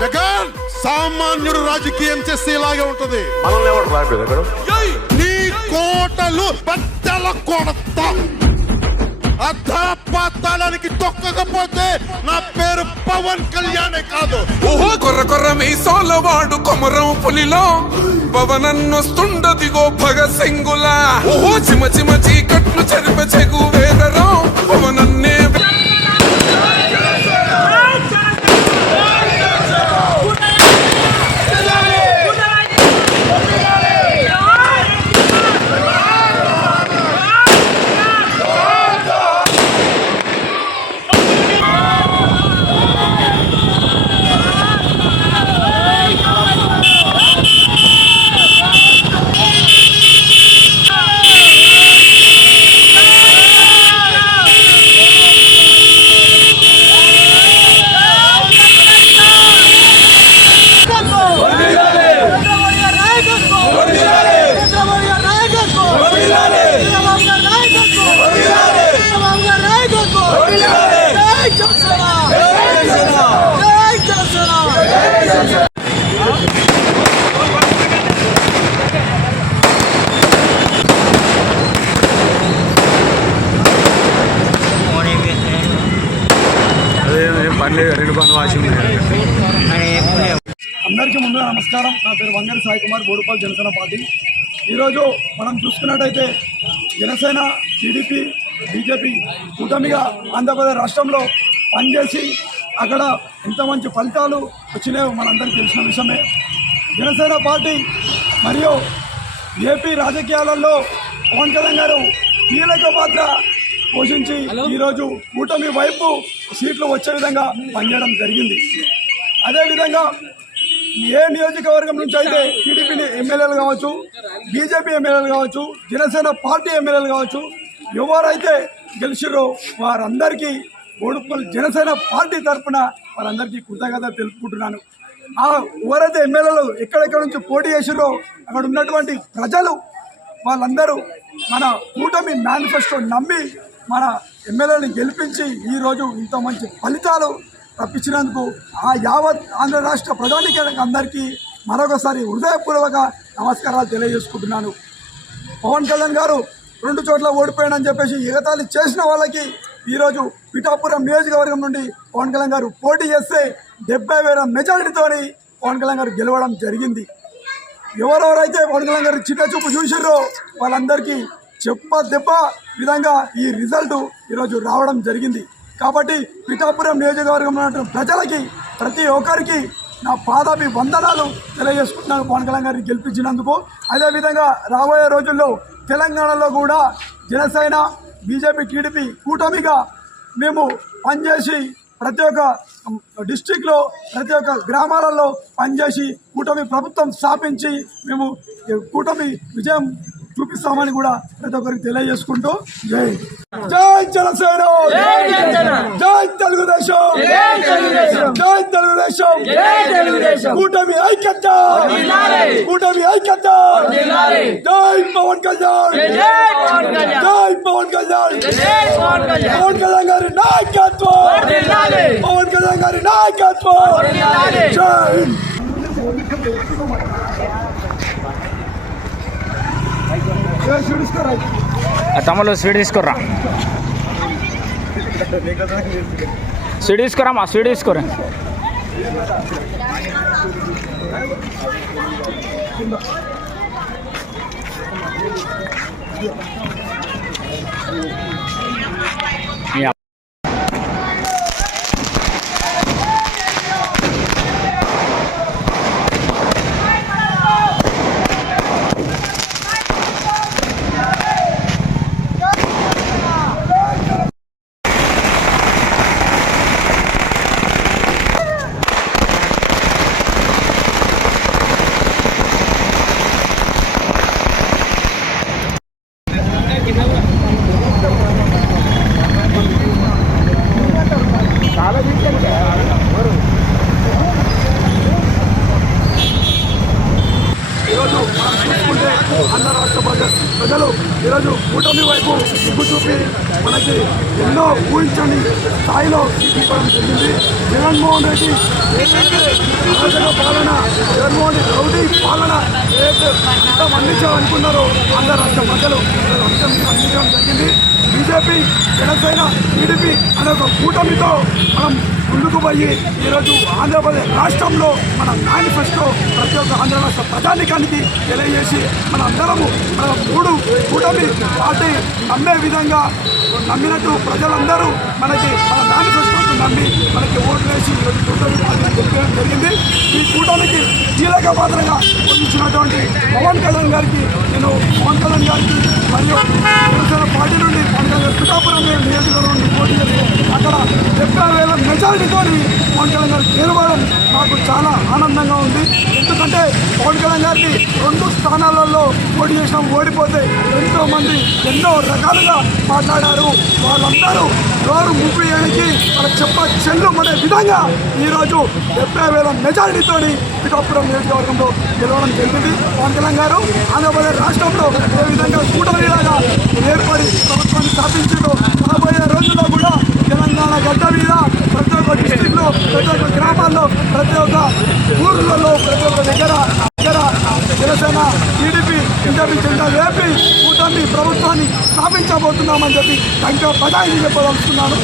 జగన్ సామాన్యుడు రాజకీయం చేస్తే ఇలాగే ఉంటది. మనల్ని ఎవరు రాయలేదు నీ కోటలు బద్దల కొడతా. అధాపాతాళానికి తొక్కకపోతే నా పేరు పవన్ కళ్యాణే కాదు. ఓహో కొర్ర కొర్ర మీసాల వాడు కొమరం పులిలో పవనన్నొస్తుండదిగో భగత్ సింగులా. ఓహో చిమ చిమ చీకట్లు చెరిప చెగు వేదరం పవనన్నే. అందరికీ ముందుగా నమస్కారం. నా పేరు వంగరి సాయి కుమార్, బోడుపల్లి జనసేన పార్టీ. ఈరోజు మనం చూసుకున్నట్టయితే జనసేన, టీడీపీ, బీజేపీ కూటమిగా ఆంధ్రప్రదేశ్ రాష్ట్రంలో పనిచేసి అక్కడ ఎంత మంచి ఫలితాలు వచ్చినాయో మనందరికీ తెలిసిన విషయమే. జనసేన పార్టీ మరియు ఏపీ రాజకీయాలలో పవన్ కళ్యాణ్ గారు కీలక పాత్ర పోషించి ఈరోజు కూటమి వైపు సీట్లు వచ్చే విధంగా పనిచేయడం జరిగింది. అదేవిధంగా ఏ నియోజకవర్గం నుంచి అయితే టీడీపీ ఎమ్మెల్యేలు కావచ్చు, బీజేపీ ఎమ్మెల్యేలు కావచ్చు, జనసేన పార్టీ ఎమ్మెల్యేలు కావచ్చు, ఎవరైతే గెలిచిరో వారందరికీ బోడుపల్లి జనసేన పార్టీ తరఫున వారందరికీ కృతజ్ఞత తెలుపుకుంటున్నాను. ఎవరైతే ఎమ్మెల్యేలు ఎక్కడెక్కడ నుంచి పోటీ చేసిరో అక్కడ ఉన్నటువంటి ప్రజలు వాళ్ళందరూ మన కూటమి మేనిఫెస్టో నమ్మి మన ఎమ్మెల్యేని గెలిపించి ఈరోజు ఇంత మంచి ఫలితాలు తప్పించినందుకు ఆ యావత్ ఆంధ్ర రాష్ట్ర ప్రజానీకానికి అందరికీ మరొకసారి హృదయపూర్వక నమస్కారాలు తెలియజేసుకుంటున్నాను. పవన్ కళ్యాణ్ గారు 2 చోట్ల ఓడిపోయాడని చెప్పేసి ఎగతాళి చేసిన వాళ్ళకి ఈరోజు పిఠాపురం నియోజకవర్గం నుండి పవన్ కళ్యాణ్ గారు పోటీ చేస్తే 70,000 మెజారిటీతో పవన్ కళ్యాణ్ గారు గెలవడం జరిగింది. ఎవరెవరైతే పవన్ కళ్యాణ్ గారు చిన్న చూపు చూసిర్రో వాళ్ళందరికీ దెబ్బ విధంగా ఈ రిజల్ట్ ఈరోజు రావడం జరిగింది. కాబట్టి పిఠాపురం నియోజకవర్గంలో ఉన్న ప్రజలకి ప్రతి ఒక్కరికి నా పాదాభి వందనాలు తెలియజేసుకుంటున్నాను పవన్ కళ్యాణ్ గారిని గెలిపించినందుకు. అదేవిధంగా రాబోయే రోజుల్లో తెలంగాణలో కూడా జనసేన, బీజేపీ, టీడీపీ కూటమిగా మేము పనిచేసి ప్రతి ఒక్క డిస్టిక్లో ప్రతి ఒక్క గ్రామాలలో పనిచేసి కూటమి ప్రభుత్వం స్థాపించి మేము కూటమి విజయం చూపిస్తామని కూడా ప్రతి ఒక్కరికి తెలియజేసుకుంటూ జై జనసేన, జై తెలుగుదేశం, జై తెలుగుదేశం, కూటమి ఐక్యత, కూటమి ఐక్యత, జై పవన్ కళ్యాణ్, జై పవన్ కళ్యాణ్, పవన్ కళ్యాణ్ గారి నాయకత్వం, పవన్ కళ్యాణ్ గారి నాయకత్వం, జై. తమ్ముళ్ళు స్వీట్ తీసుకుర్రా, స్వీట్ తీసుకురా, మా స్వీట్ తీసుకురా. కూటమి వైపు మొగ్గు చూపి మనకి ఎన్నో ఊహించని స్థాయిలో ఇవ్వడం జరిగింది. జగన్మోహన్ రెడ్డి ఏదైతే అరాజక పాలన, జగన్మోహన్ రెడ్డి రౌడీ పాలన ఏదైతే అంతం అందించాలనుకున్నారో ఆంధ్ర రాష్ట్ర ప్రజలు అందించడం జరిగింది. బీజేపీ, జనసేన, టీడీపీ అనే ఒక కూటమితో మనం ముందుకు పోయి ఈరోజు ఆంధ్రప్రదేశ్ రాష్ట్రంలో మన మేనిఫెస్టో ప్రతి ఒక్క ఆంధ్ర రాష్ట్ర ప్రజానికానికి తెలియజేసి మన అందరము మన మూడు కూటమి పార్టీ నమ్మే విధంగా నమ్మినట్టు ప్రజలందరూ మనకి మన మేనిఫెస్టోకి నమ్మి మనకి ఓట్లు వేసి ఈరోజు కూటమి పార్టీ గెలిపేయడం జరిగింది. ఈ కూటమికి కీలక పాత్రగా పోషించినటువంటి పవన్ కళ్యాణ్ గారికి నేను పవన్ కళ్యాణ్ గారికి మరియు జనసేన పార్టీ నుండి పవన్ కళ్యాణ్ పిఠాపురం నియోజకవర్గం నుండి పోటీ చేసి అక్కడ 70,000 మెజారిటీతో పవన్ కళ్యాణ్ గారు గెలవడం నాకు చాలా ఆనందంగా ఉంది. ఎందుకంటే పవన్ కళ్యాణ్ గారికి 2 స్థానాలలో పోటీ చేసినాం, ఓడిపోతే ఎంతోమంది ఎన్నో రకాలుగా మాట్లాడారు. వాళ్ళందరూ నోరు ముప్పేయడానికి వాళ్ళకి చెల్లు అనే విధంగా ఈరోజు 70,000 మెజారిటీతో పిఠాపురం నియోజకవర్గంలో గెలవడం జరిగింది. పవన్ కళ్యాణ్ గారు ఆంధ్రప్రదేశ్ రాష్ట్రంలో ఏ విధంగా కూటమిలాగా ఏర్పడి ప్రభుత్వాన్ని స్థాపించారు. రాబోయే రోజుల్లో కూడా తెలంగాణ గడ్డ మీద ప్రతి ఒక్క డిస్టిక్లో, ప్రతి ఒక్క గ్రామాల్లో, ప్రతి ఒక్క ఊర్లలో, ప్రతి ఒక్క దగ్గర జనసేన, టీడీపీ, బీజేపీ జెండా వేపి కూటమి ప్రభుత్వాన్ని స్థాపించబోతున్నామని చెప్పి ఇంకా బజాయించి చెప్పదలుచుకున్నాను.